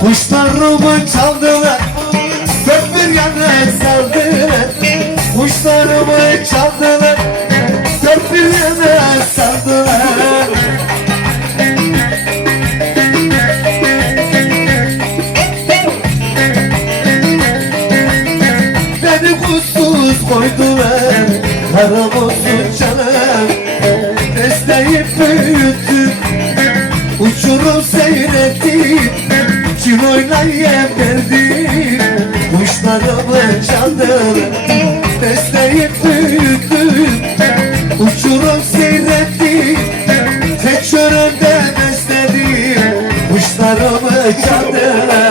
Kuşlarımı çaldılar Dört bir yana saldılar Kuşlarımı çaldılar koydular Haram olsun canım Besleyip büyüttüm Uçurum seyrettim Ciroyla yem verdim. Kuşlarımı çaldılar Besleyip büyüttüm Uçurum seyrettim Tek şörümde besledim. Kuşlarımı çaldılar